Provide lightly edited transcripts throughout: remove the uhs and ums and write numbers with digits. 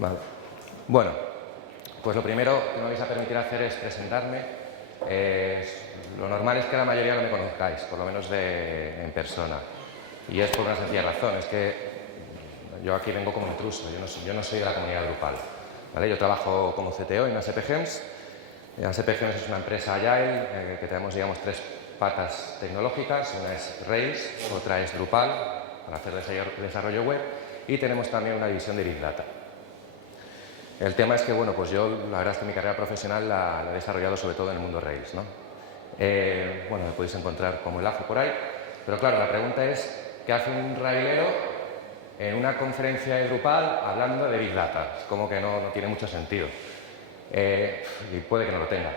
Vale. Bueno, pues lo primero que me vais a permitir hacer es presentarme. Lo normal es que la mayoría no me conozcáis, por lo menos en persona. Y es por una sencilla razón, es que yo aquí vengo como intruso, yo no soy de la comunidad Drupal. ¿Vale? Yo trabajo como CTO en ASP Gems. ASP Gems es una empresa Agile que tenemos, digamos, tres patas tecnológicas. Una es Rails, otra es Drupal, para hacer desarrollo web, y tenemos también una división de Big Data. El tema es que, bueno, pues yo la verdad es que mi carrera profesional la he desarrollado sobre todo en el mundo Rails, ¿no? Bueno, me podéis encontrar como enlace por ahí, pero claro, la pregunta es, ¿qué hace un railero en una conferencia de Drupal hablando de Big Data? Es como que no tiene mucho sentido. Y puede que no lo tenga.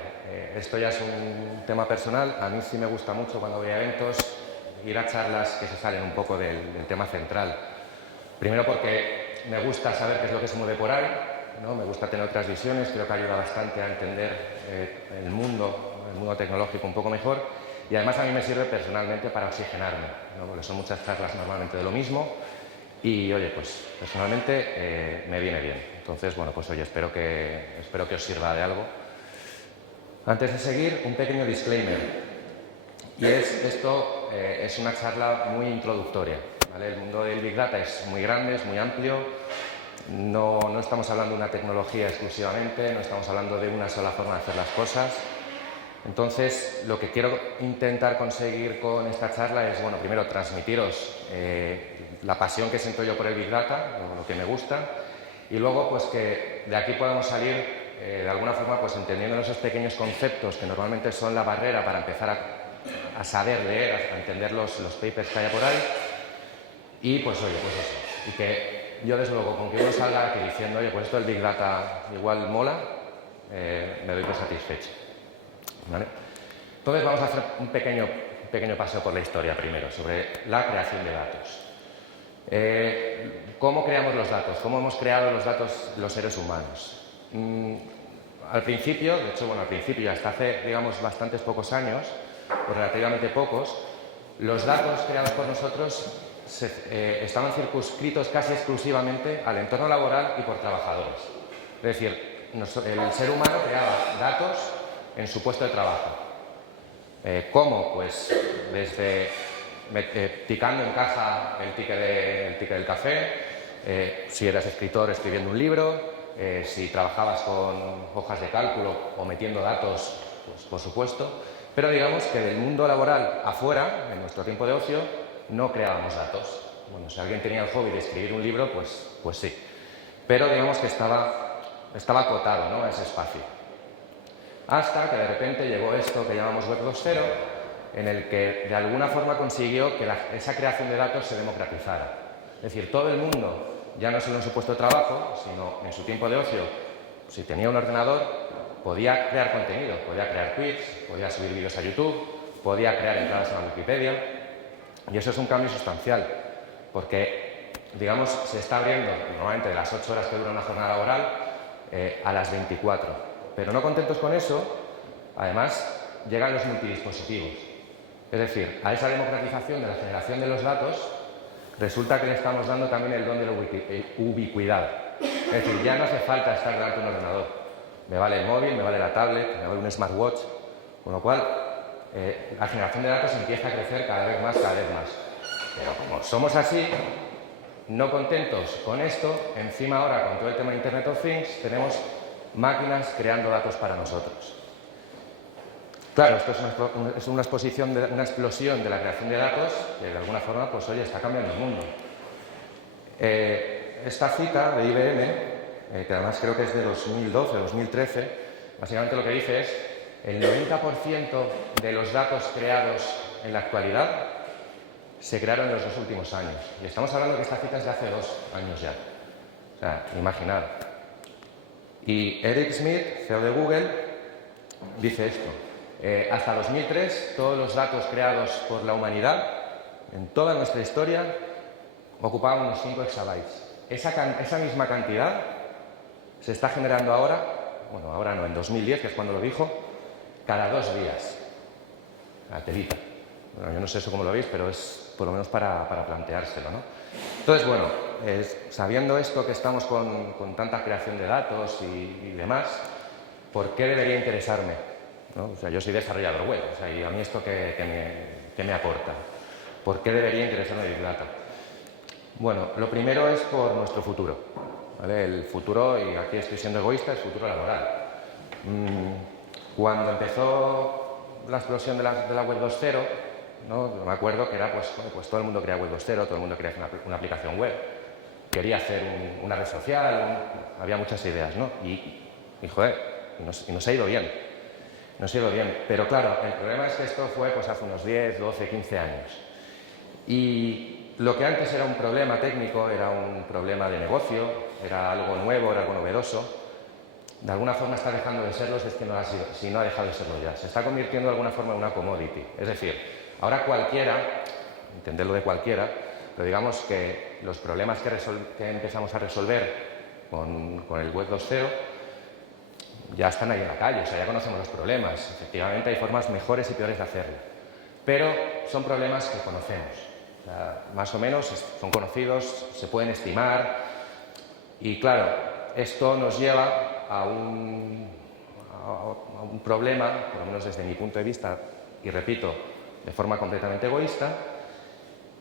Esto ya es un tema personal. A mí sí me gusta mucho cuando voy a eventos ir a charlas que se salen un poco del tema central. Primero porque me gusta saber qué es lo que se mueve por ahí, ¿no? Me gusta tener otras visiones, creo que ayuda bastante a entender el mundo tecnológico un poco mejor, y además a mí me sirve personalmente para oxigenarme, ¿no? Porque son muchas charlas normalmente de lo mismo y, oye, pues personalmente me viene bien. Entonces, bueno, pues oye, espero que os sirva de algo. Antes de seguir, un pequeño disclaimer, y esto es una charla muy introductoria, ¿vale? El mundo del Big Data es muy grande, es muy amplio. No estamos hablando de una tecnología exclusivamente, no estamos hablando de una sola forma de hacer las cosas. Entonces, lo que quiero intentar conseguir con esta charla es, bueno, primero transmitiros la pasión que siento yo por el Big Data, lo que me gusta, y luego, pues que de aquí podamos salir de alguna forma, pues entendiendo esos pequeños conceptos que normalmente son la barrera para empezar a saber leer, a entender los papers que haya por ahí, y pues oye, pues eso, y que yo desde luego con que uno salga aquí diciendo, oye, pues esto del Big Data igual mola, me doy por satisfecho. ¿Vale? Entonces vamos a hacer un pequeño paseo por la historia primero, sobre la creación de datos. ¿Cómo creamos los datos? ¿Cómo hemos creado los datos los seres humanos? Al principio, de hecho, bueno, al principio y hasta hace, digamos, bastantes pocos años, o relativamente pocos, los datos creados por nosotros estaban circunscritos casi exclusivamente al entorno laboral y por trabajadores. Es decir, el ser humano creaba datos en su puesto de trabajo. ¿Cómo? Pues desde picando en caja el ticket del café, si eras escritor escribiendo un libro, si trabajabas con hojas de cálculo o metiendo datos, pues por supuesto. Pero digamos que del mundo laboral afuera, en nuestro tiempo de ocio, no creábamos datos. Bueno, si alguien tenía el hobby de escribir un libro, pues sí. Pero digamos que estaba acotado, ¿no?, a ese espacio. Hasta que de repente llegó esto que llamamos Web 2.0, en el que de alguna forma consiguió que esa creación de datos se democratizara. Es decir, todo el mundo, ya no solo en su puesto de trabajo, sino en su tiempo de ocio, si tenía un ordenador, podía crear contenido, podía crear tweets, podía subir vídeos a YouTube, podía crear entradas en la Wikipedia. Y eso es un cambio sustancial, porque, digamos, se está abriendo normalmente de las 8 horas que dura una jornada laboral a las 24. Pero no contentos con eso, además, llegan los multidispositivos. Es decir, a esa democratización de la generación de los datos, resulta que le estamos dando también el don de la ubicuidad. Es decir, ya no hace falta estar delante de un ordenador. Me vale el móvil, me vale la tablet, me vale un smartwatch, con lo cual la generación de datos empieza a crecer cada vez más. Pero como somos así, no contentos con esto, encima ahora con todo el tema de Internet of Things, tenemos máquinas creando datos para nosotros. Claro, esto es una explosión de la creación de datos que de alguna forma, pues oye, está cambiando el mundo. Esta cita de IBM, que además creo que es de 2012 o 2013, básicamente lo que dice es el 90% de los datos creados en la actualidad se crearon en los 2 últimos años. Y estamos hablando que esta cita es de hace 2 años ya. O sea, imaginad. Y Eric Schmidt, CEO de Google, dice esto. Hasta 2003, todos los datos creados por la humanidad, en toda nuestra historia, ocupaban unos 5 exabytes. Esa misma cantidad se está generando ahora, bueno, ahora no, en 2010, que es cuando lo dijo, cada 2 días. La telita. Bueno, yo no sé eso cómo lo veis, pero es por lo menos para planteárselo, ¿no? Entonces, bueno, sabiendo esto que estamos con tanta creación de datos y demás, ¿por qué debería interesarme? ¿No? O sea, yo soy desarrollador web, o sea, y a mí esto ¿qué me aporta? ¿Por qué debería interesarme Big Data? Bueno, lo primero es por nuestro futuro, ¿vale? El futuro, y aquí estoy siendo egoísta, el futuro laboral. Cuando empezó la explosión de la web 2.0, ¿no? Me acuerdo que era, pues todo el mundo quería web 2.0, todo el mundo quería hacer una aplicación web, quería hacer una red social, había muchas ideas, ¿no? Y joder, nos ha ido bien. Nos ha ido bien. Pero claro, el problema es que esto fue pues, hace unos 10, 12, 15 años. Y lo que antes era un problema técnico, era un problema de negocio, era algo nuevo, era algo novedoso, de alguna forma está dejando de serlo si no ha dejado de serlo ya. Se está convirtiendo de alguna forma en una commodity. Es decir, ahora cualquiera, entenderlo de cualquiera, pero digamos que los problemas que empezamos a resolver con el Web 2.0 ya están ahí en la calle, o sea, ya conocemos los problemas. Efectivamente hay formas mejores y peores de hacerlo, pero son problemas que conocemos. O sea, más o menos son conocidos, se pueden estimar y claro, esto nos lleva a un problema, por lo menos desde mi punto de vista, y repito, de forma completamente egoísta,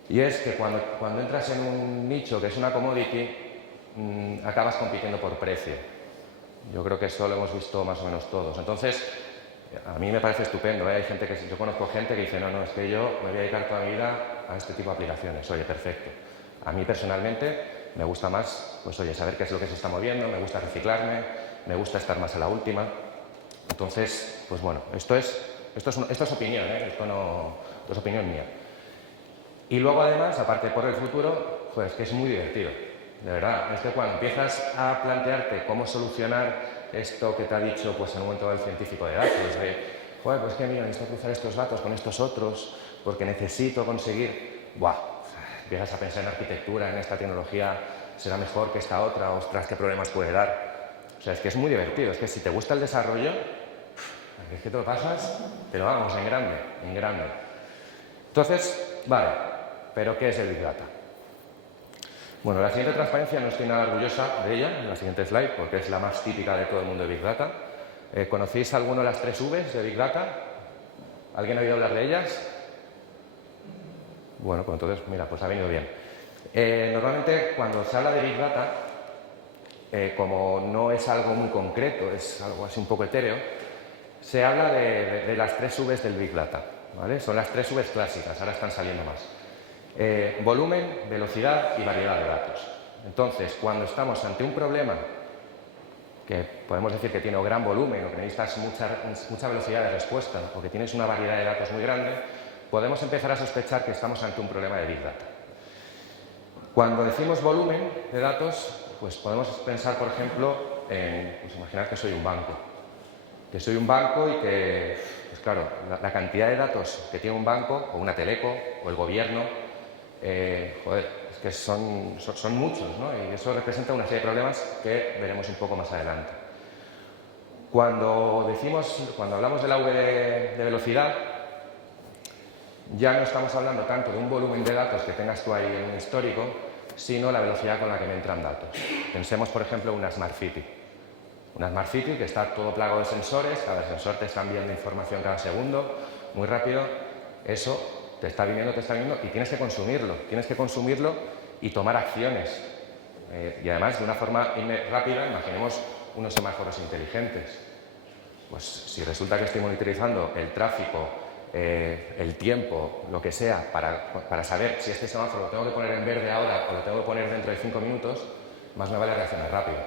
y es que cuando entras en un nicho que es una commodity, acabas compitiendo por precio. Yo creo que eso lo hemos visto más o menos todos. Entonces, a mí me parece estupendo, ¿eh? Yo conozco gente que dice, no, es que yo me voy a dedicar toda mi vida a este tipo de aplicaciones. Oye, perfecto. A mí personalmente me gusta más, pues oye, saber qué es lo que se está moviendo, me gusta reciclarme, me gusta estar más a la última. Entonces, pues bueno, esto es opinión, ¿eh? Esto es opinión mía. Y luego además, aparte por el futuro, pues que es muy divertido. De verdad, es que cuando empiezas a plantearte cómo solucionar esto que te ha dicho pues, en un momento del científico de datos, de, joder, pues que mira, necesito cruzar estos datos con estos otros, porque necesito conseguir, ¡buah! Empiezas a pensar en arquitectura, en esta tecnología, será mejor que esta otra, ostras, qué problemas puede dar. O sea, es que es muy divertido, es que si te gusta el desarrollo, es que te lo pasas, pero vamos, en grande, en grande. Entonces, vale, pero ¿qué es el Big Data? Bueno, la siguiente transparencia no estoy nada orgullosa de ella, en la siguiente slide, porque es la más típica de todo el mundo de Big Data. ¿Conocéis alguno de las 3 Vs de Big Data? ¿Alguien ha oído hablar de ellas? Bueno, pues entonces, mira, pues ha venido bien. Normalmente, cuando se habla de Big Data, como no es algo muy concreto, es algo así un poco etéreo, se habla de las 3 Vs del Big Data, ¿vale? Son las 3 Vs clásicas, ahora están saliendo más. Volumen, velocidad y variedad de datos. Entonces, cuando estamos ante un problema que podemos decir que tiene un gran volumen o que necesitas mucha velocidad de respuesta o que tienes una variedad de datos muy grande, podemos empezar a sospechar que estamos ante un problema de Big Data. Cuando decimos volumen de datos, pues podemos pensar, por ejemplo, en, pues imaginar que soy un banco. Que soy un banco y que, pues claro, la cantidad de datos que tiene un banco, o una teleco, o el gobierno, joder, es que son muchos, ¿no? Y eso representa una serie de problemas que veremos un poco más adelante. Cuando hablamos de la V de velocidad, ya no estamos hablando tanto de un volumen de datos que tengas tú ahí en un histórico, sino la velocidad con la que me entran datos. Pensemos, por ejemplo, en una Smart City. Una Smart City que está todo plagado de sensores, cada sensor te está enviando información cada segundo, muy rápido. Eso te está viniendo y tienes que consumirlo y tomar acciones. Y además, de una forma rápida, imaginemos unos semáforos inteligentes. Pues si resulta que estoy monitorizando el tráfico, el tiempo, lo que sea, para saber si este semáforo lo tengo que poner en verde ahora o lo tengo que poner dentro de 5 minutos, más me vale reaccionar rápido,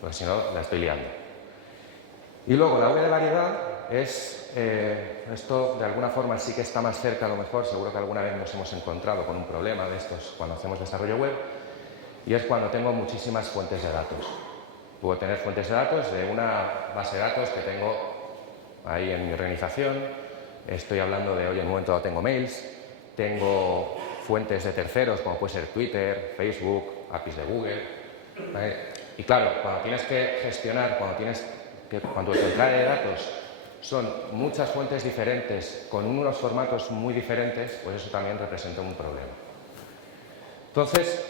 porque si no, la estoy liando. Y luego, la V de variedad es, esto de alguna forma sí que está más cerca a lo mejor, seguro que alguna vez nos hemos encontrado con un problema de estos cuando hacemos desarrollo web, y es cuando tengo muchísimas fuentes de datos. Puedo tener fuentes de datos de una base de datos que tengo ahí en mi organización, estoy hablando de, hoy en un momento dado tengo mails, tengo fuentes de terceros como puede ser Twitter, Facebook, APIs de Google, ¿vale? Y claro, cuando tienes que gestionar, cuando tu entrada de datos son muchas fuentes diferentes con unos formatos muy diferentes, pues eso también representa un problema. Entonces,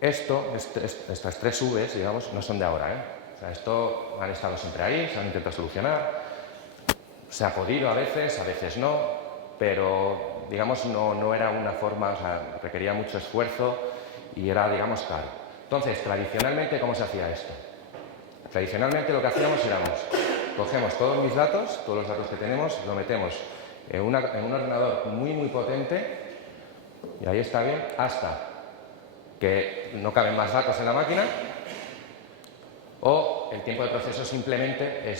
Estas tres Vs, digamos, no son de ahora, ¿eh? O sea, esto han estado siempre ahí, se han intentado solucionar, se ha podido a veces no, pero, digamos, no era una forma, o sea, requería mucho esfuerzo y era, digamos, caro. Entonces, tradicionalmente, ¿cómo se hacía esto? Tradicionalmente lo que hacíamos era, cogemos todos mis datos, todos los datos que tenemos, lo metemos en un ordenador muy potente, y ahí está bien, hasta que no caben más datos en la máquina, o el tiempo de proceso simplemente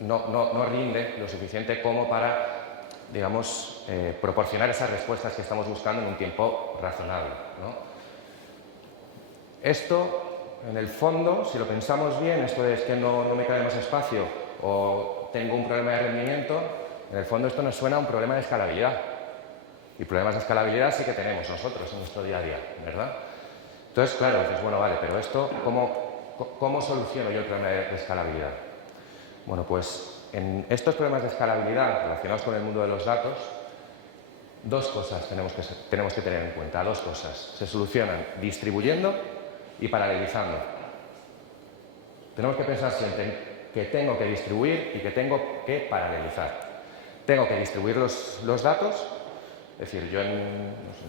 no rinde lo suficiente como para, digamos, proporcionar esas respuestas que estamos buscando en un tiempo razonable, ¿no? Esto, en el fondo, si lo pensamos bien, esto es que no me cabe más espacio o tengo un problema de rendimiento, en el fondo esto nos suena a un problema de escalabilidad. Y problemas de escalabilidad sí que tenemos nosotros en nuestro día a día, ¿verdad? Entonces, claro, dices, bueno, vale, pero esto, ¿cómo soluciono yo el problema de escalabilidad? Bueno, pues en estos problemas de escalabilidad relacionados con el mundo de los datos, dos cosas tenemos que tener en cuenta, dos cosas. Se solucionan distribuyendo y paralelizando. Tenemos que pensar siempre que tengo que distribuir y que tengo que paralelizar. Tengo que distribuir los datos, es decir,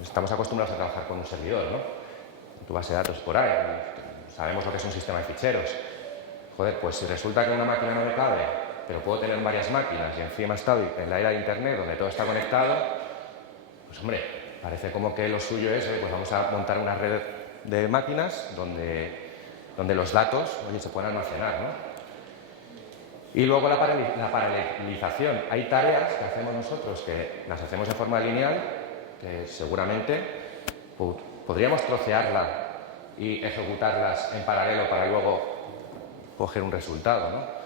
estamos acostumbrados a trabajar con un servidor, ¿no? Tu base de datos por ahí, sabemos lo que es un sistema de ficheros. Joder, pues si resulta que una máquina no me cabe, pero puedo tener varias máquinas y encima estoy en la era de Internet donde todo está conectado, pues hombre, parece como que lo suyo es, pues vamos a montar una red de máquinas donde los datos, oye, se pueden almacenar, ¿no? Y luego la paralelización. Hay tareas que hacemos nosotros que las hacemos de forma lineal, que seguramente podríamos trocearla y ejecutarlas en paralelo para luego coger un resultado, ¿no?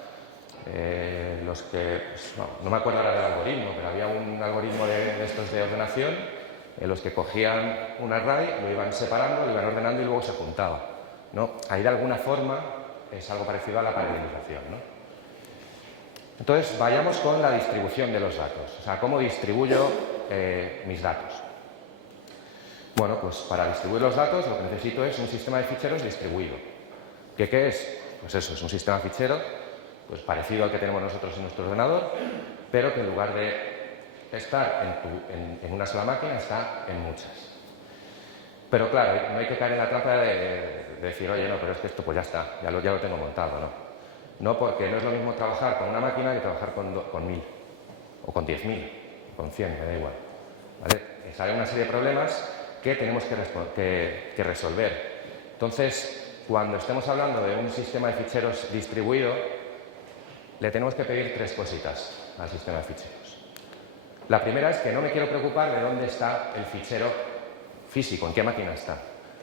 No me acuerdo ahora del algoritmo, pero había un algoritmo de estos de ordenación en los que cogían un array, lo iban separando, lo iban ordenando y luego se juntaba, ¿no? Ahí de alguna forma es algo parecido a la paralelización, ¿no? Entonces, vayamos con la distribución de los datos, o sea, cómo distribuyo mis datos. Bueno, pues para distribuir los datos lo que necesito es un sistema de ficheros distribuido. ¿Qué es? Pues eso, es un sistema de ficheros pues parecido al que tenemos nosotros en nuestro ordenador, pero que en lugar de estar en una sola máquina, está en muchas. Pero claro, no hay que caer en la trampa de decir, oye, no, pero es que esto pues ya está, ya lo tengo montado, ¿no? No, porque no es lo mismo trabajar con una máquina que trabajar con 1000, o con 10.000, o con 100, me da igual, ¿vale? Sale una serie de problemas que tenemos que resolver. Entonces, cuando estemos hablando de un sistema de ficheros distribuido, le tenemos que pedir tres cositas al sistema de ficheros. La primera es que no me quiero preocupar de dónde está el fichero físico, en qué máquina está.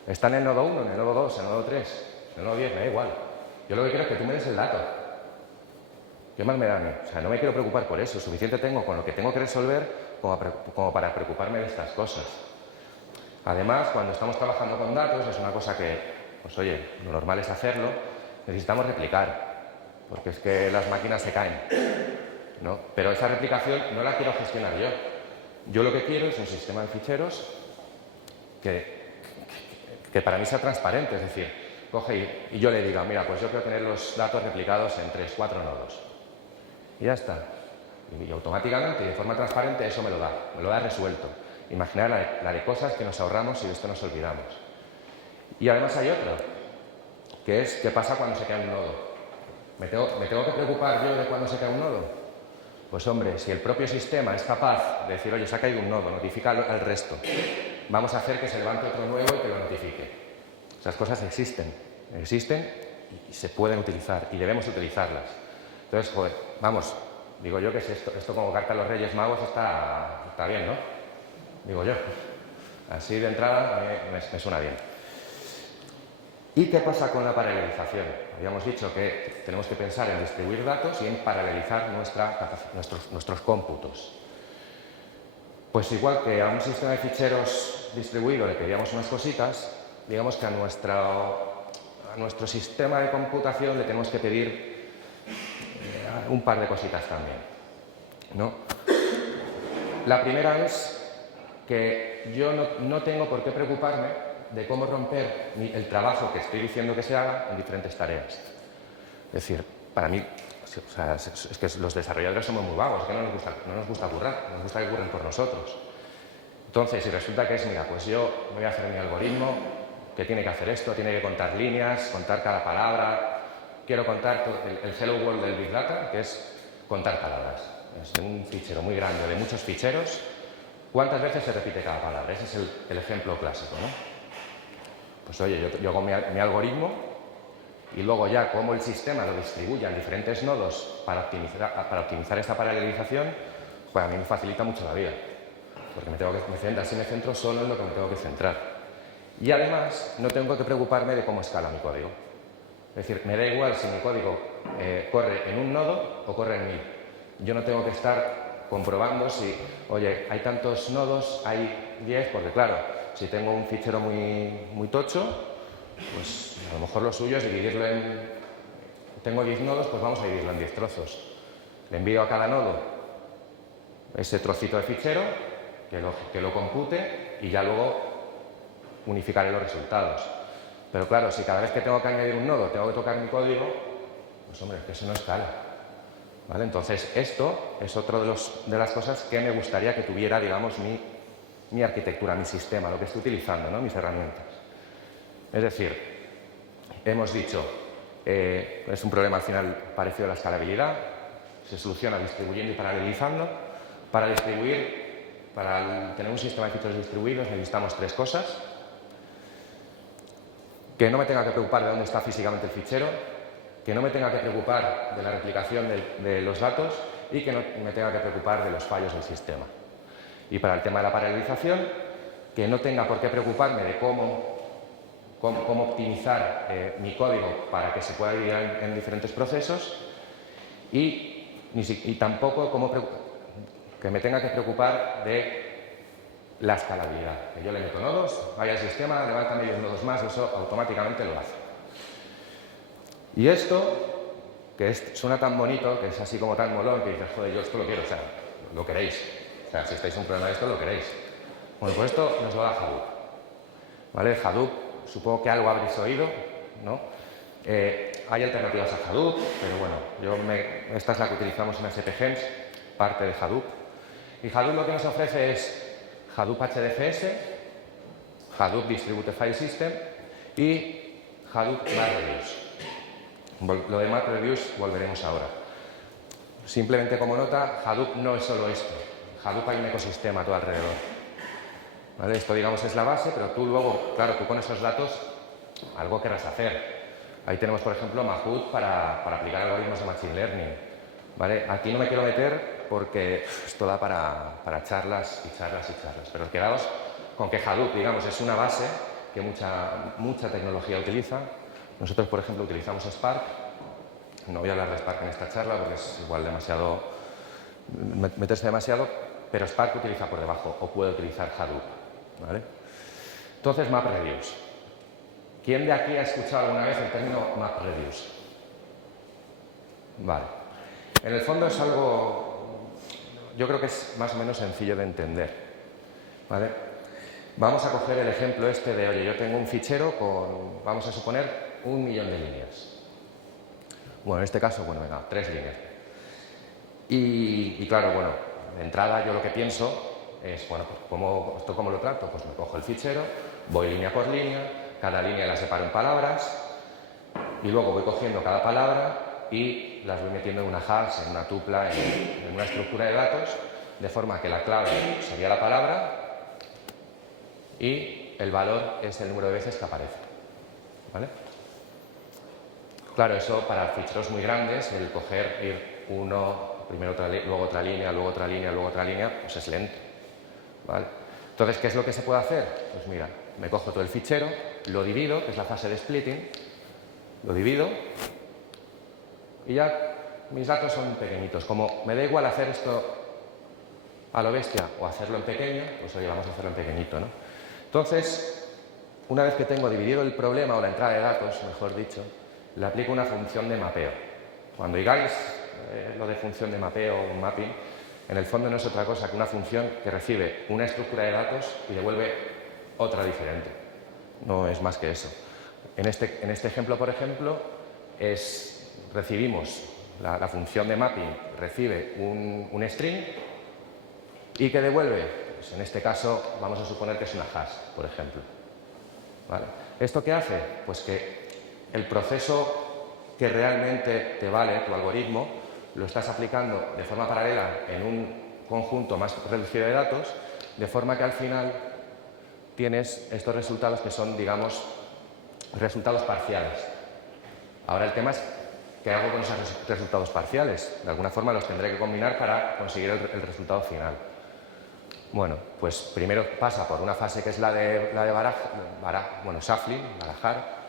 ¿Está en el nodo 1, en el nodo 2, en el nodo 3, en el nodo 10? Me da igual. Yo lo que quiero es que tú me des el dato. ¿Qué más me da a mí? O sea, no me quiero preocupar por eso. Suficiente tengo con lo que tengo que resolver como para preocuparme de estas cosas. Además, cuando estamos trabajando con datos, es una cosa que, pues oye, lo normal es hacerlo, necesitamos replicar, porque es que las máquinas se caen, ¿no? Pero esa replicación no la quiero gestionar yo. Yo lo que quiero es un sistema de ficheros que para mí sea transparente, es decir, coge y yo le diga, mira, pues yo quiero tener los datos replicados en 3, 4 nodos. Y ya está. Y automáticamente, de forma transparente, eso me lo da resuelto. Imaginar la de cosas que nos ahorramos y de esto nos olvidamos. Y además hay otro, que es qué pasa cuando se cae un nodo. ¿Me tengo que preocupar yo de cuando se cae un nodo? Pues hombre, si el propio sistema es capaz de decir, oye, se ha caído un nodo, notifica al resto, vamos a hacer que se levante otro nuevo y que lo notifique. Esas cosas existen y se pueden utilizar y debemos utilizarlas. Entonces, joder, vamos, digo yo que si esto como carta a los Reyes Magos está bien, ¿no? Digo yo. Así de entrada a mí me suena bien. ¿Y qué pasa con la paralelización? Habíamos dicho que tenemos que pensar en distribuir datos y en paralelizar nuestros cómputos. Pues igual que a un sistema de ficheros distribuido le pedíamos unas cositas, digamos que a nuestro sistema de computación le tenemos que pedir un par de cositas también, ¿no? La primera es que yo no tengo por qué preocuparme de cómo romper el trabajo que estoy diciendo que se haga en diferentes tareas. Es decir, para mí, o sea, es que los desarrolladores somos muy vagos, es que no nos gusta currar, nos gusta que curren por nosotros. Entonces, si resulta que es, mira, pues yo voy a hacer mi algoritmo que tiene que hacer esto, tiene que contar líneas, contar cada palabra, quiero contar el Hello World del Big Data, que es contar palabras. Es un fichero muy grande de muchos ficheros. ¿Cuántas veces se repite cada palabra? Ese es el ejemplo clásico, ¿no? Pues oye, yo hago mi algoritmo y luego ya como el sistema lo distribuye en diferentes nodos para optimizar esta paralelización, pues a mí me facilita mucho la vida. Porque me centro solo en lo que me tengo que centrar. Y además no tengo que preocuparme de cómo escala mi código. Es decir, me da igual si mi código corre en un nodo o corre en 1000. Yo no tengo que estar comprobando si, oye, hay tantos nodos, hay 10, porque claro, si tengo un fichero muy tocho, pues a lo mejor lo suyo es dividirlo en... Tengo 10 nodos, pues vamos a dividirlo en 10 trozos. Le envío a cada nodo ese trocito de fichero, que lo compute y ya luego unificaré los resultados. Pero claro, si cada vez que tengo que añadir un nodo tengo que tocar mi código, pues hombre, es que eso no escala. ¿Vale? Entonces, esto es otra de las cosas que me gustaría que tuviera, digamos, mi arquitectura, mi sistema, lo que estoy utilizando, ¿no? Mis herramientas. Es decir, hemos dicho, es un problema al final parecido a la escalabilidad, se soluciona distribuyendo y paralelizando. Para tener un sistema de ficheros distribuidos necesitamos 3 cosas. Que no me tenga que preocupar de dónde está físicamente el fichero, que no me tenga que preocupar de la replicación de los datos y que no me tenga que preocupar de los fallos del sistema. Y para el tema de la paralelización, que no tenga por qué preocuparme de cómo optimizar mi código para que se pueda dividir en diferentes procesos y tampoco que me tenga que preocupar de la escalabilidad. Que yo le meto nodos, vaya al sistema, levanta medios nodos más, eso automáticamente lo hace. Y esto, que suena tan bonito, que es así como tan molón, que dices, joder, yo esto lo quiero, o sea, lo queréis. O sea, si estáis un problema de esto, lo queréis. Bueno, pues esto nos lo da Hadoop. ¿Vale? Hadoop, supongo que algo habréis oído, ¿no? Hay alternativas a Hadoop, pero bueno, esta es la que utilizamos en SPGEMS, parte de Hadoop. Y Hadoop lo que nos ofrece es Hadoop HDFS, Hadoop Distributed File System y Hadoop MapReduce. Lo de MapReduce volveremos ahora. Simplemente como nota, Hadoop no es solo esto. Hadoop hay un ecosistema a todo alrededor. ¿Vale? Esto, digamos, es la base, pero tú luego, claro, tú con esos datos algo querrás hacer. Ahí tenemos, por ejemplo, Mahout para aplicar algoritmos de Machine Learning. ¿Vale? Aquí no me quiero meter porque esto da para charlas y charlas y charlas. Pero quedaos con que Hadoop, digamos, es una base que mucha tecnología utiliza. Nosotros, por ejemplo, utilizamos Spark. No voy a hablar de Spark en esta charla porque es igual meterse demasiado, pero Spark utiliza por debajo o puede utilizar Hadoop. ¿Vale? Entonces, MapReduce. ¿Quién de aquí ha escuchado alguna vez el término MapReduce? Vale. En el fondo es algo, yo creo que es más o menos sencillo de entender. ¿Vale? Vamos a coger el ejemplo este de, oye, yo tengo un fichero con, vamos a suponer, 1 millón de líneas. Bueno, en este caso, bueno, venga, 3 líneas. Y claro, bueno, de entrada yo lo que pienso es, bueno, pues ¿esto cómo lo trato? Pues me cojo el fichero, voy línea por línea, cada línea la separo en palabras y luego voy cogiendo cada palabra y las voy metiendo en una hash, en una tupla, en una estructura de datos, de forma que la clave sería la palabra y el valor es el número de veces que aparece. ¿Vale? Claro, eso para ficheros muy grandes, el ir uno, primero luego otra línea, luego otra línea, luego otra línea, pues es lento. ¿Vale? Entonces, ¿qué es lo que se puede hacer? Pues mira, me cojo todo el fichero, lo divido, que es la fase de splitting, lo divido y ya mis datos son pequeñitos. Como me da igual hacer esto a lo bestia o hacerlo en pequeño, pues oye, vamos a hacerlo en pequeñito, ¿no? Entonces, una vez que tengo dividido el problema o la entrada de datos, mejor dicho, le aplico una función de mapeo. Cuando digáis lo de función de mapeo o un mapping, en el fondo no es otra cosa que una función que recibe una estructura de datos y devuelve otra diferente. no es más que eso. En este ejemplo, por ejemplo, recibimos la función de mapping, recibe un string y que devuelve, pues en este caso vamos a suponer que es una hash, por ejemplo. ¿Vale? ¿Esto qué hace? Pues que el proceso que realmente te vale, tu algoritmo, lo estás aplicando de forma paralela en un conjunto más reducido de datos, de forma que al final tienes estos resultados que son, digamos, resultados parciales. Ahora el tema es qué hago con esos resultados parciales. De alguna forma los tendré que combinar para conseguir el resultado final. Bueno, pues primero pasa por una fase que es la de shuffling, barajar,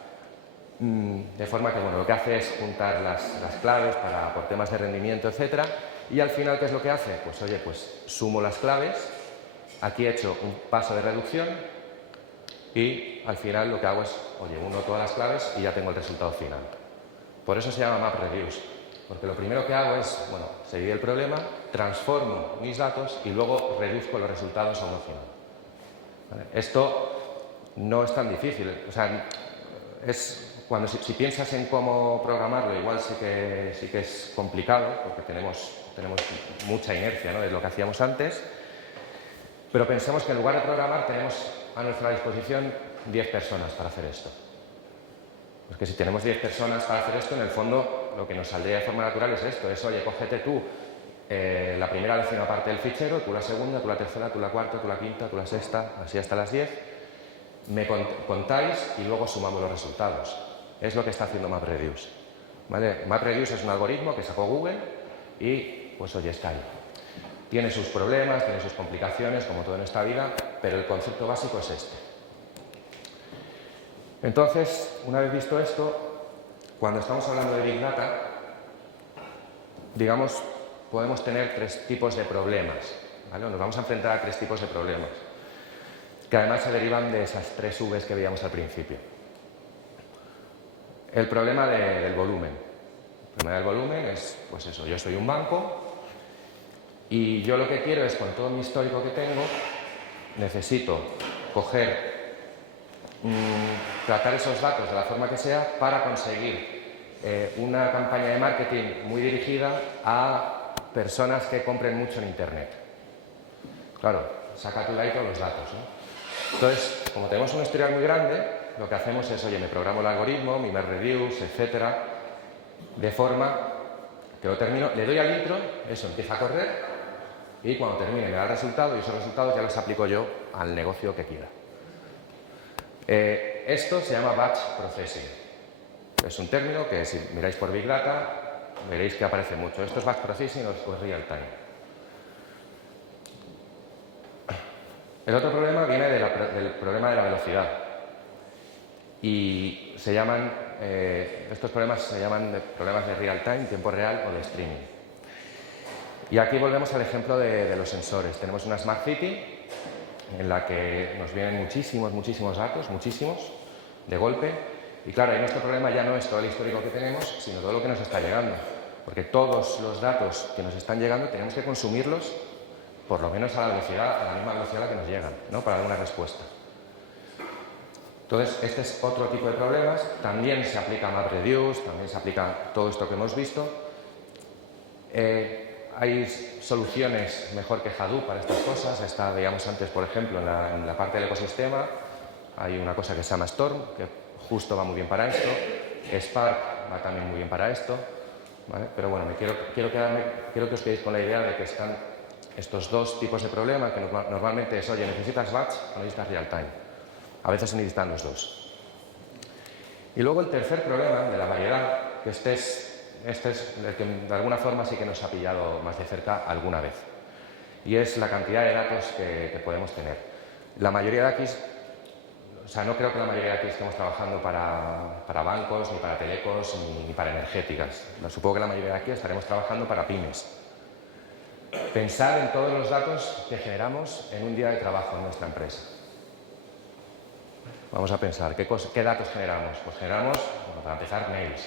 de forma que lo que hace es juntar las claves por temas de rendimiento, etcétera, y al final, ¿qué es lo que hace? Pues oye, pues sumo las claves, aquí he hecho un paso de reducción y al final lo que hago es, oye, uno todas las claves y ya tengo el resultado final. Por eso se llama MapReduce, porque lo primero que hago es, seguir el problema, transformo mis datos y luego reduzco los resultados a uno final. ¿Vale? Esto no es tan difícil, o sea, si piensas en cómo programarlo, igual sí que es complicado, porque tenemos mucha inercia, ¿no?, de lo que hacíamos antes, pero pensemos que en lugar de programar tenemos a nuestra disposición 10 personas para hacer esto. Porque si tenemos 10 personas para hacer esto, en el fondo lo que nos saldría de forma natural es esto, es, oye, cógete tú la primera décima parte del fichero, tú la segunda, tú la tercera, tú la cuarta, tú la quinta, tú la sexta, así hasta las 10, me contáis y luego sumamos los resultados. Es lo que está haciendo MapReduce. ¿Vale? MapReduce es un algoritmo que sacó Google y, pues oye, está ahí. Tiene sus problemas, tiene sus complicaciones, como todo en esta vida, pero el concepto básico es este. Entonces, una vez visto esto, cuando estamos hablando de Big Data, digamos, podemos tener 3 tipos de problemas. ¿Vale? Nos vamos a enfrentar a 3 tipos de problemas, que además se derivan de esas 3 Vs que veíamos al principio. El problema del volumen. El problema del volumen es, pues eso, yo soy un banco y yo lo que quiero es, con todo mi histórico que tengo, necesito tratar esos datos de la forma que sea para conseguir una campaña de marketing muy dirigida a personas que compren mucho en Internet. Claro, saca tú de ahí todos los datos, ¿no? Entonces, como tenemos un historial muy grande, lo que hacemos es, oye, me programo el algoritmo, mi MapReduce, etcétera, de forma que lo termino, le doy al intro, eso empieza a correr y cuando termine me da el resultado y esos resultados ya los aplico yo al negocio que quiera. Esto se llama batch processing. Es un término que si miráis por Big Data veréis que aparece mucho. Esto es batch processing o es real time. El otro problema viene del problema de la velocidad. Y estos problemas se llaman problemas de real time, tiempo real o de streaming. Y aquí volvemos al ejemplo de los sensores. Tenemos una Smart City en la que nos vienen muchísimos datos, muchísimos, de golpe. Y claro, ahí nuestro problema ya no es todo el histórico que tenemos, sino todo lo que nos está llegando. Porque todos los datos que nos están llegando tenemos que consumirlos por lo menos a la misma velocidad a la que nos llegan, ¿no?, para dar una respuesta. Entonces, este es otro tipo de problemas. También se aplica MapReduce, también se aplica todo esto que hemos visto. Hay soluciones mejor que Hadoop para estas cosas. Veíamos antes, por ejemplo, en la parte del ecosistema, hay una cosa que se llama Storm, que justo va muy bien para esto. Spark va también muy bien para esto. ¿Vale? Pero bueno, quiero que os quedéis con la idea de que están estos 2 tipos de problemas, que normalmente es, oye, ¿necesitas batch o necesitas real time? A veces se necesitan los 2. Y luego el tercer problema de la variedad, que este es el que de alguna forma sí que nos ha pillado más de cerca alguna vez. Y es la cantidad de datos que podemos tener. La mayoría de aquí, o sea, no creo que la mayoría de aquí estemos trabajando para bancos, ni para telecos, ni para energéticas. Supongo que la mayoría de aquí estaremos trabajando para pymes. Pensar en todos los datos que generamos en un día de trabajo en nuestra empresa. Vamos a pensar, ¿qué datos generamos? Pues generamos, para empezar, mails.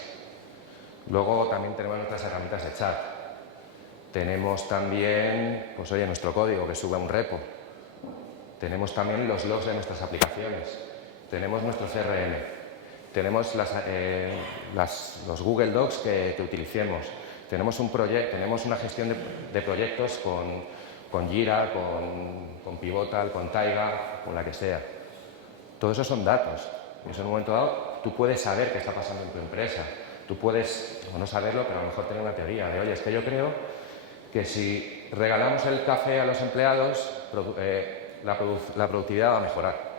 Luego también tenemos nuestras herramientas de chat. Tenemos también, pues oye, nuestro código que sube a un repo. Tenemos también los logs de nuestras aplicaciones. tenemos nuestro CRM, tenemos los Google Docs que utilicemos, tenemos una gestión de proyectos con Jira, con Pivotal, con Taiga, con la que sea. Todo eso son datos. Y eso en un momento dado tú puedes saber qué está pasando en tu empresa. Tú puedes, o no saberlo, pero a lo mejor tener una teoría de, oye, es que yo creo que si regalamos el café a los empleados, la productividad va a mejorar.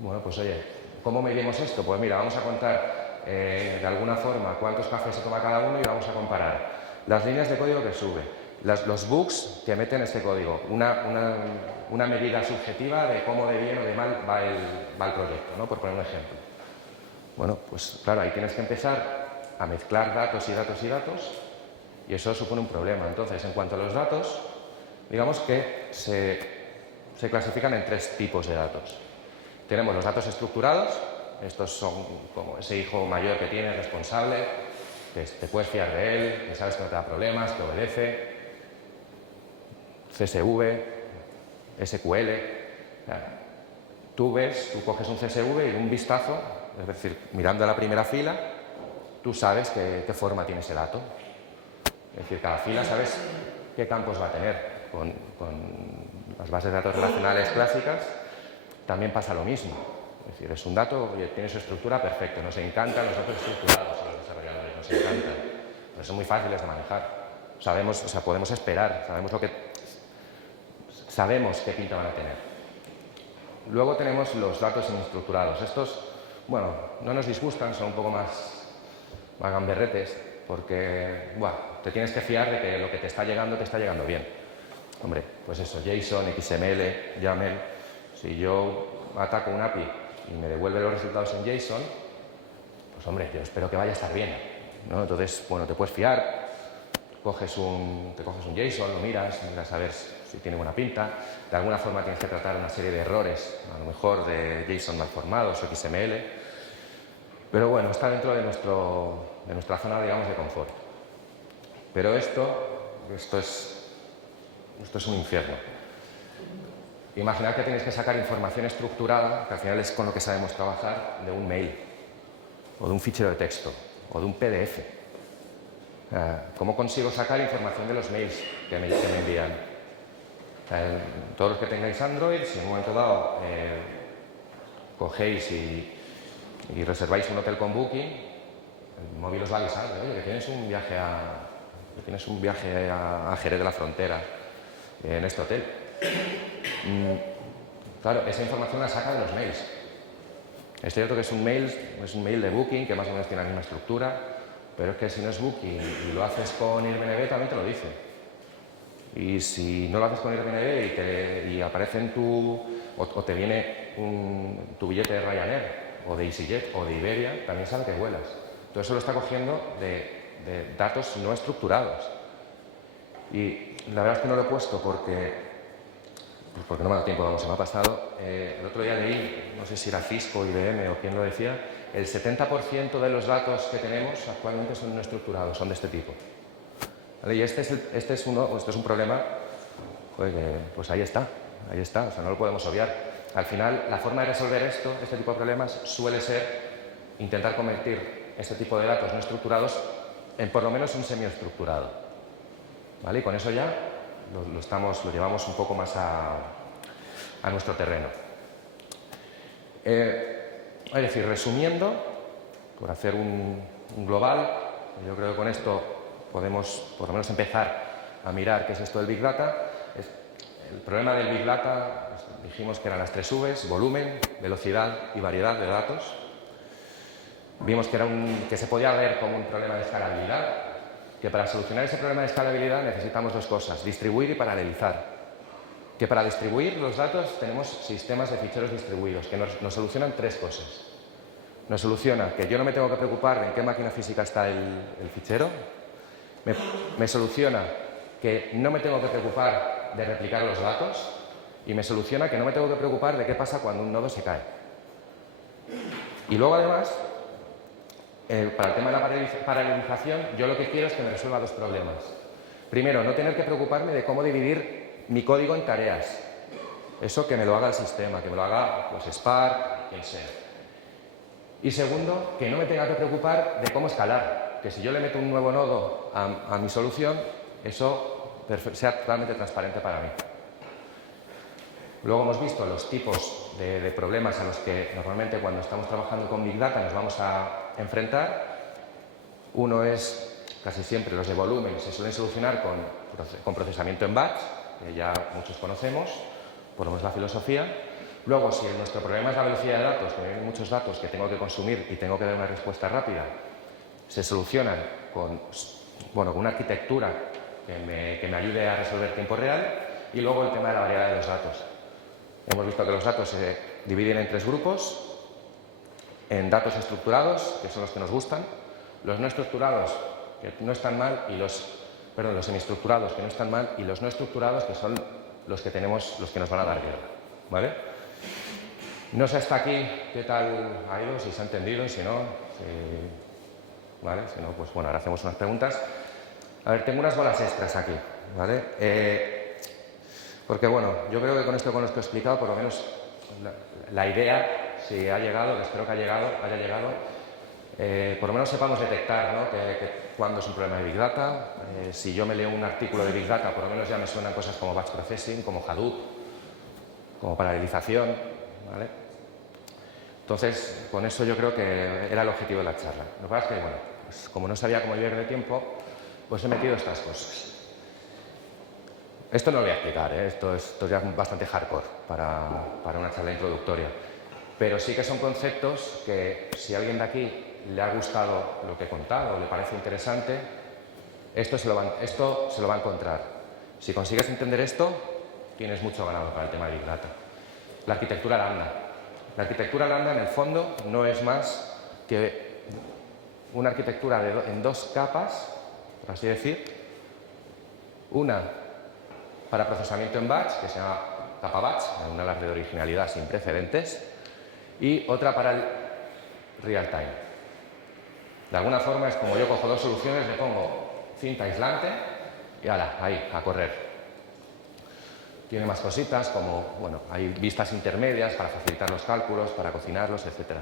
Bueno, pues oye, ¿cómo medimos esto? Pues mira, vamos a contar de alguna forma cuántos cafés se toma cada uno y vamos a comparar las líneas de código que sube, los bugs que meten este código, una medida subjetiva de cómo de bien o de mal va el proyecto, ¿no? Por poner un ejemplo. Bueno, pues claro, ahí tienes que empezar a mezclar datos y datos y datos y eso supone un problema. Entonces, en cuanto a los datos, digamos que se clasifican en 3 tipos de datos. Tenemos los datos estructurados, estos son como ese hijo mayor que tienes, responsable, que te puedes fiar de él, que sabes que no te da problemas, que obedece, CSV, SQL. Tú coges un CSV y de un vistazo, es decir, mirando a la primera fila, tú sabes qué forma tiene ese dato. Es decir, cada fila sabes qué campos va a tener. Con las bases de datos relacionales clásicas también pasa lo mismo. Es decir, es un dato, oye, tiene su estructura, perfecto. Nos encantan los datos estructurados a los desarrolladores, nos encantan. Pero son muy fáciles de manejar. Sabemos, o sea, podemos esperar, sabemos qué pinta van a tener. Luego tenemos los datos semi-estructurados. Estos, bueno, no nos disgustan, son un poco más gamberretes, porque, te tienes que fiar de que lo que te está llegando bien. Hombre, pues eso, JSON, XML, YAML. Si yo ataco un API y me devuelve los resultados en JSON, pues hombre, yo espero que vaya a estar bien, ¿no? Entonces, bueno, te puedes fiar, te coges un JSON, lo miras a ver si tiene buena pinta. De alguna forma tienes que tratar una serie de errores, a lo mejor de JSON mal formados o XML. Pero bueno, está dentro de nuestra zona, digamos, de confort. Pero esto es un infierno. Imaginad que tenéis que sacar información estructurada, que al final es con lo que sabemos trabajar, de un mail, o de un fichero de texto, o de un PDF. ¿Cómo consigo sacar información de los mails que me envían? Todos los que tengáis Android, si en un momento dado cogéis y reserváis un hotel con Booking, el móvil os va a avisar, oye, que tienes un viaje a Jerez de la Frontera en este hotel. Claro, esa información la saca de los mails. Es cierto que es un mail de Booking, que más o menos tiene la misma estructura, pero es que si no es Booking y lo haces con Airbnb, también te lo dice. Y si no lo haces con Airbnb y aparece o te viene tu billete de Ryanair, o de EasyJet, o de Iberia, también sabe que vuelas. Todo eso lo está cogiendo de datos no estructurados. Y la verdad es que no lo he puesto porque no me ha dado tiempo, se me ha pasado. El otro día leí, no sé si era Cisco, IBM o quién lo decía, el 70% de los datos que tenemos actualmente son no estructurados, son de este tipo. ¿Vale? Y este es un problema, pues ahí está, o sea, no lo podemos obviar. Al final, la forma de resolver este tipo de problemas suele ser intentar convertir este tipo de datos no estructurados en por lo menos un semiestructurado. ¿Vale? Y con eso ya lo llevamos un poco más a nuestro terreno. Es decir, resumiendo, por hacer un global, yo creo que con esto podemos por lo menos empezar a mirar qué es esto del Big Data. El problema del Big Data, dijimos que eran las 3 Vs, volumen, velocidad y variedad de datos. Vimos que se podía ver como un problema de escalabilidad, que para solucionar ese problema de escalabilidad necesitamos 2 cosas, distribuir y paralelizar. Que para distribuir los datos tenemos sistemas de ficheros distribuidos que nos solucionan 3 cosas. Nos soluciona que yo no me tengo que preocupar de en qué máquina física está el fichero. Me soluciona que no me tengo que preocupar de replicar los datos. Y me soluciona que no me tengo que preocupar de qué pasa cuando un nodo se cae. Y luego, además, para el tema de la paralelización, yo lo que quiero es que me resuelva 2 problemas. Primero, no tener que preocuparme de cómo dividir mi código en tareas. Eso que me lo haga el sistema, que me lo haga pues, Spark, quien sea. Y segundo, que no me tenga que preocupar de cómo escalar, que si yo le meto un nuevo nodo a mi solución, eso sea totalmente transparente para mí. Luego hemos visto los tipos de problemas a los que normalmente cuando estamos trabajando con Big Data nos vamos a enfrentar. Uno es, casi siempre los de volumen, se suelen solucionar con procesamiento en batch, que ya muchos conocemos, por lo menos la filosofía. Luego, si nuestro problema es la velocidad de datos, que me vienen muchos datos que tengo que consumir y tengo que dar una respuesta rápida, se solucionan con una arquitectura que me ayude a resolver tiempo real. Y luego el tema de la variedad de los datos. Hemos visto que los datos se dividen en 3 grupos, en datos estructurados, que son los que nos gustan, los no estructurados, que no están mal, y los semiestructurados, que no están mal, y los no estructurados, que son los que nos van a dar guerra, ¿vale? No sé hasta aquí qué tal ha ido, si se ha entendido, si no, ¿vale? Si no, pues bueno, ahora hacemos unas preguntas. A ver, tengo unas bolas extras aquí, ¿vale? Porque bueno, yo creo que con esto que os he explicado, por lo menos la idea, si ha llegado, que espero que haya llegado, por lo menos sepamos detectar, ¿no? Cuándo es un problema de Big Data. Si yo me leo un artículo de Big Data, por lo menos ya me suenan cosas como Batch Processing, como Hadoop, como paralelización, ¿vale? Entonces, con eso yo creo que era el objetivo de la charla. Lo que pasa es que, bueno, pues como no sabía cómo vivir de tiempo, pues he metido estas cosas. Esto no lo voy a explicar, ¿eh? Esto ya es bastante hardcore para una charla introductoria. Pero sí que son conceptos que, si a alguien de aquí le ha gustado lo que he contado o le parece interesante, esto se lo va a encontrar. Si consigues entender esto, tienes mucho ganado para el tema de Big Data. La arquitectura Lambda. La arquitectura Lambda, en el fondo, no es más que una arquitectura en 2 capas, por así decir. Una para procesamiento en batch, que se llama capa batch, un alarde de originalidad sin precedentes, y otra para el real time. De alguna forma es como yo cojo 2 soluciones, le pongo cinta aislante y ala, ahí, a correr. Tiene más cositas como, bueno, hay vistas intermedias para facilitar los cálculos, para cocinarlos, etc.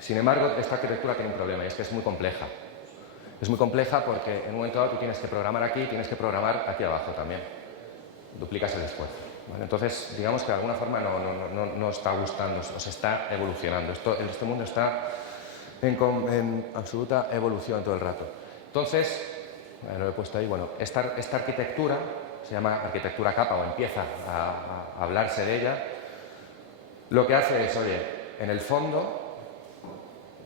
Sin embargo, esta arquitectura tiene un problema y es que es muy compleja. Es muy compleja porque en un momento dado tú tienes que programar aquí y tienes que programar aquí abajo también. Duplicas el esfuerzo, ¿vale? Entonces, digamos que de alguna forma no está gustando, o se está evolucionando. Este mundo está en absoluta evolución todo el rato. Entonces, lo he puesto ahí, bueno, esta arquitectura se llama arquitectura capa o empieza a hablarse de ella. Lo que hace es, oye, en el fondo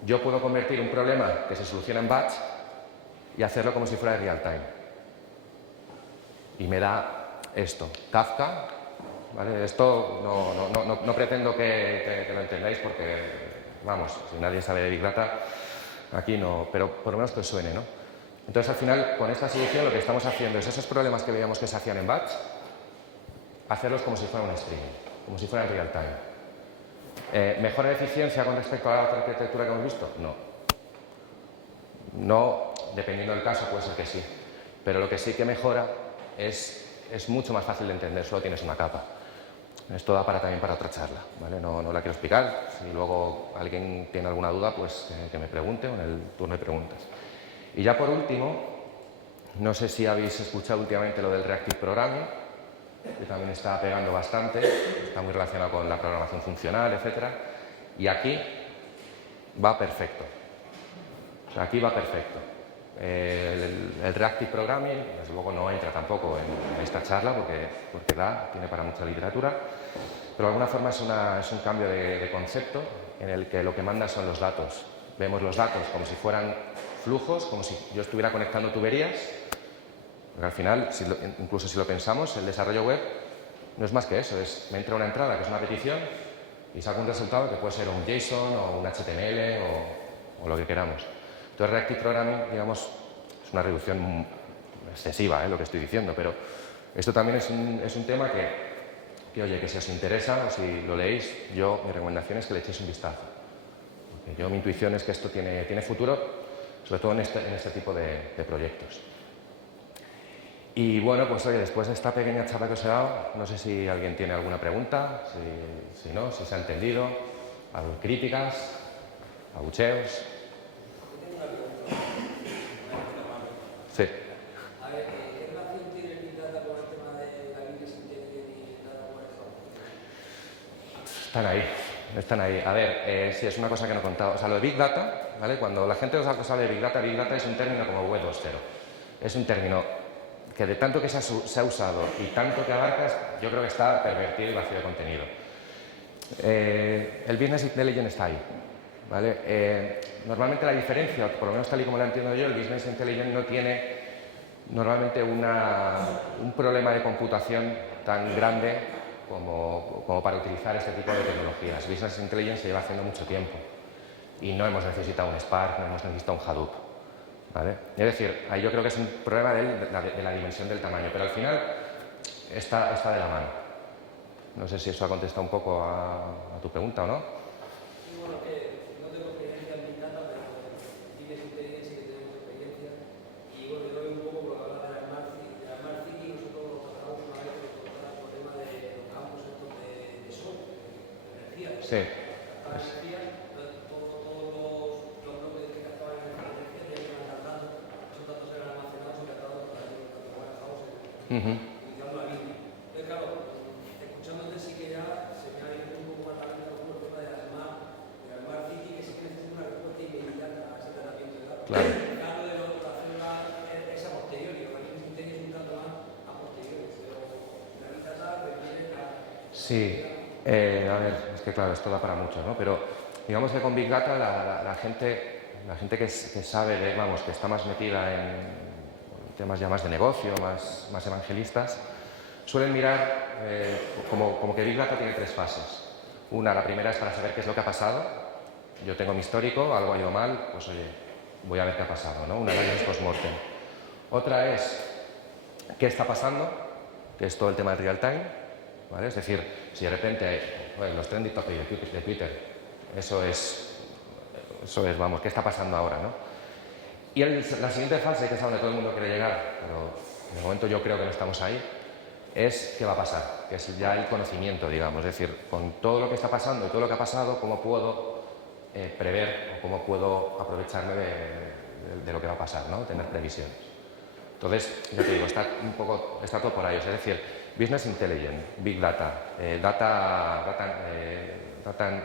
yo puedo convertir un problema que se soluciona en batch y hacerlo como si fuera real time. Y me da esto, Kafka, ¿vale? Esto no pretendo que lo entendáis porque, vamos, si nadie sabe de Big Data, aquí no, pero por lo menos que os suene, ¿no? Entonces, al final, con esta solución lo que estamos haciendo es esos problemas que veíamos que se hacían en batch, hacerlos como si fuera un streaming, como si fuera en real time. ¿Mejora eficiencia con respecto a la otra arquitectura que hemos visto? No. No, dependiendo del caso, puede ser que sí. Pero lo que sí que mejora es mucho más fácil de entender, solo tienes una capa. Esto da también para otra charla, ¿vale? No la quiero explicar. Si luego alguien tiene alguna duda, pues que me pregunte o en el turno de preguntas. Y ya por último, no sé si habéis escuchado últimamente lo del Reactive Programming, que también está pegando bastante, está muy relacionado con la programación funcional, etc. Y aquí va perfecto. O sea, aquí va perfecto. El Reactive Programming, desde luego no entra tampoco en esta charla porque tiene para mucha literatura, pero de alguna forma es un cambio de concepto en el que lo que manda son los datos. Vemos los datos como si fueran flujos, como si yo estuviera conectando tuberías, porque al final, incluso si lo pensamos, el desarrollo web no es más que eso, me entra una entrada que es una petición y saco un resultado que puede ser un JSON o un HTML o lo que queramos. Entonces, Reactive Programming, digamos, es una reducción excesiva, lo que estoy diciendo, pero esto también es un tema que, oye, que si os interesa o si lo leéis, mi recomendación es que le echéis un vistazo. Porque mi intuición es que esto tiene futuro, sobre todo en este tipo de proyectos. Y bueno, pues oye, después de esta pequeña charla que os he dado, no sé si alguien tiene alguna pregunta, si no, si se ha entendido, críticas, abucheos. Sí. A ver, ¿qué relación tiene el Big Data con el tema de la business intelligence y data warehouse? Están ahí. A ver, sí, es una cosa que no he contado. O sea, lo de Big Data, ¿vale? Cuando la gente os habla de Big Data es un término como web 2.0. Es un término que de tanto que se ha usado y tanto que abarca, yo creo que está pervertido y vacío de contenido. El Business Intelligence está ahí, ¿vale? Normalmente la diferencia, por lo menos tal y como la entiendo yo, el Business Intelligence no tiene normalmente un problema de computación tan grande como para utilizar este tipo de tecnologías. Business Intelligence se lleva haciendo mucho tiempo y no hemos necesitado un Spark, no hemos necesitado un Hadoop, ¿vale? Es decir, ahí yo creo que es un problema de la dimensión del tamaño, pero al final está de la mano. No sé si eso ha contestado un poco a tu pregunta o no. Sí, bueno, que no tengo experiencia en Big Data, pero en business intelligence sí que tenemos experiencia. Y bueno, yo veo un poco por hablar de la Smart City, nosotros lo tratamos una vez con el problema de los campos estos de sol, de energía. Sí. Captar energía, entonces todos los bloques que captaban energía ya iban cargando, esos datos eran almacenados y cargados para el dato warehouse utilizando la línea. Entonces, claro, escuchándote sí que ya se me ha ido un poco más tarde el tema de la Smart City, que sí que necesita una respuesta inmediata a ese tratamiento de datos. Claro. Claro, de lo que hacerla es a posteriori, lo que aquí se un dato más a posteriori, pero la Big Data requiere la... Sí, a ver, es que claro, esto da para mucho, ¿no? Pero digamos que con Big Data la gente que sabe, vamos, que está más metida en temas ya más de negocio, más evangelistas, suelen mirar como que Big Data tiene tres fases. La primera es para saber qué es lo que ha pasado. Yo tengo mi histórico, algo ha ido mal, pues oye, voy a ver qué ha pasado, ¿no? Un análisis post-mortem. Otra es qué está pasando, que es todo el tema del real time, ¿vale? Es decir, si de repente los trending topics de Twitter, eso es, vamos, ¿qué está pasando ahora, no? Y la siguiente fase, que es a donde todo el mundo quiere llegar, pero de momento yo creo que no estamos ahí, es qué va a pasar, que es ya el conocimiento, digamos, es decir, con todo lo que está pasando y todo lo que ha pasado, cómo puedo prever o cómo puedo aprovecharme de lo que va a pasar, ¿no? Tener previsiones. Entonces, ya te digo, está todo por ahí, es decir, Business Intelligence, Big Data, Data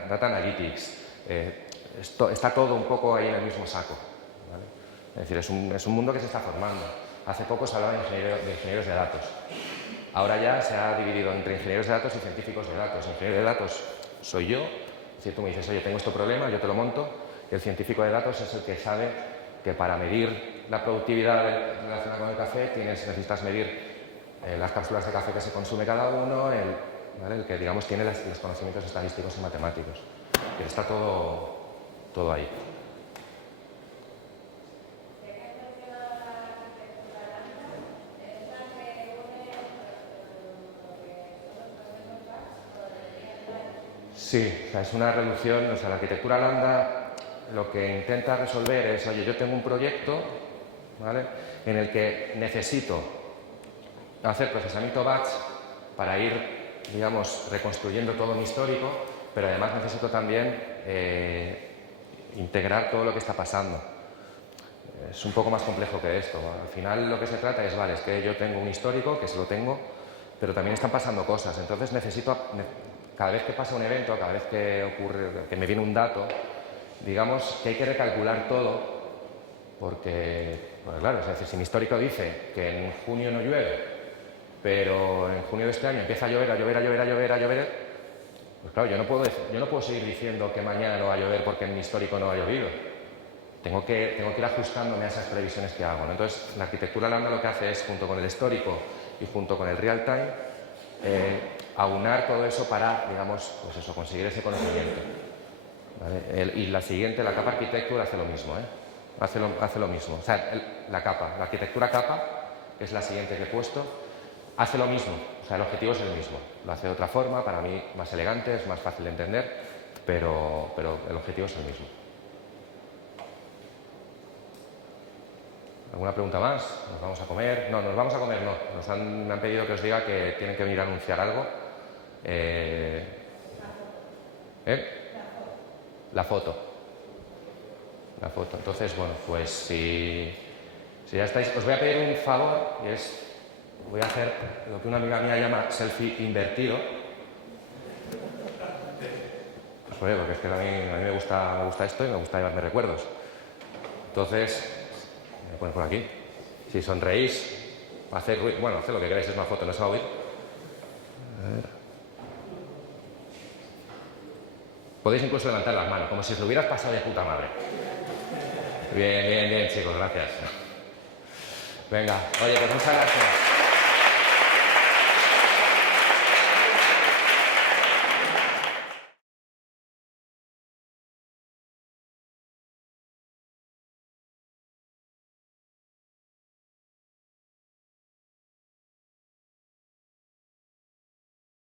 Analytics, está todo un poco ahí en el mismo saco, ¿vale? Es decir, es un mundo que se está formando. Hace poco se hablaba de ingenieros de datos. Ahora ya se ha dividido entre ingenieros de datos y científicos de datos. Ingeniero de datos soy yo, es decir, tú me dices, oye, tengo este problema, yo te lo monto, y el científico de datos es el que sabe que para medir la productividad relacionada con el café necesitas medir las cápsulas de café que se consume cada uno, ¿vale? El que, digamos, tiene los conocimientos estadísticos y matemáticos. Que está todo ahí. Sí, o sea, es una reducción, o sea, la arquitectura lambda lo que intenta resolver es, oye, yo tengo un proyecto, ¿vale?, en el que necesito hacer procesamiento batch para ir, digamos, reconstruyendo todo mi histórico, pero además necesito también integrar todo lo que está pasando. Es un poco más complejo que esto. Al final lo que se trata es, vale, es que yo tengo un histórico, que se lo tengo, pero también están pasando cosas. Entonces necesito, cada vez que pasa un evento, cada vez que ocurre, que me viene un dato, digamos que hay que recalcular todo, porque, pues claro, es decir, si mi histórico dice que en junio no llueve, pero en junio de este año empieza a llover, pues claro, yo no puedo seguir diciendo que mañana no va a llover porque en mi histórico no ha llovido. Tengo que ir ajustándome a esas previsiones que hago, ¿no? Entonces, la arquitectura lambda lo que hace es, junto con el histórico y junto con el real time, aunar todo eso para, digamos, pues eso, conseguir ese conocimiento, ¿vale? Y la siguiente, la capa architecture, hace lo mismo, hace lo mismo. O sea, la arquitectura capa, que es la siguiente que he puesto, hace lo mismo. O sea, el objetivo es el mismo. Lo hace de otra forma, para mí más elegante, es más fácil de entender, pero el objetivo es el mismo. ¿Alguna pregunta más? ¿Nos vamos a comer? No, nos vamos a comer no. Me han pedido que os diga que tienen que venir a anunciar algo. La foto. La foto. Entonces, bueno, pues si ya estáis, os voy a pedir un favor y es, voy a hacer lo que una amiga mía llama selfie invertido. Pues porque es que a mí me gusta esto y me gusta llevarme recuerdos. Entonces, me ponen por aquí. Si sonreís, hacer lo que queráis, es una foto, no se va a oír. A ver. Podéis incluso levantar las manos, como si os lo hubieras pasado de puta madre. Bien, chicos, gracias. Venga, oye, pues muchas gracias.